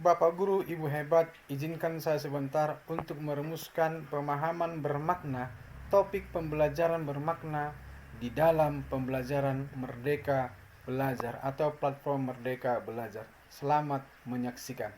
Bapak Guru, Ibu hebat, izinkan saya sebentar untuk merumuskan pemahaman bermakna topik pembelajaran bermakna di dalam pembelajaran Merdeka Belajar atau platform Merdeka Belajar. Selamat menyaksikan.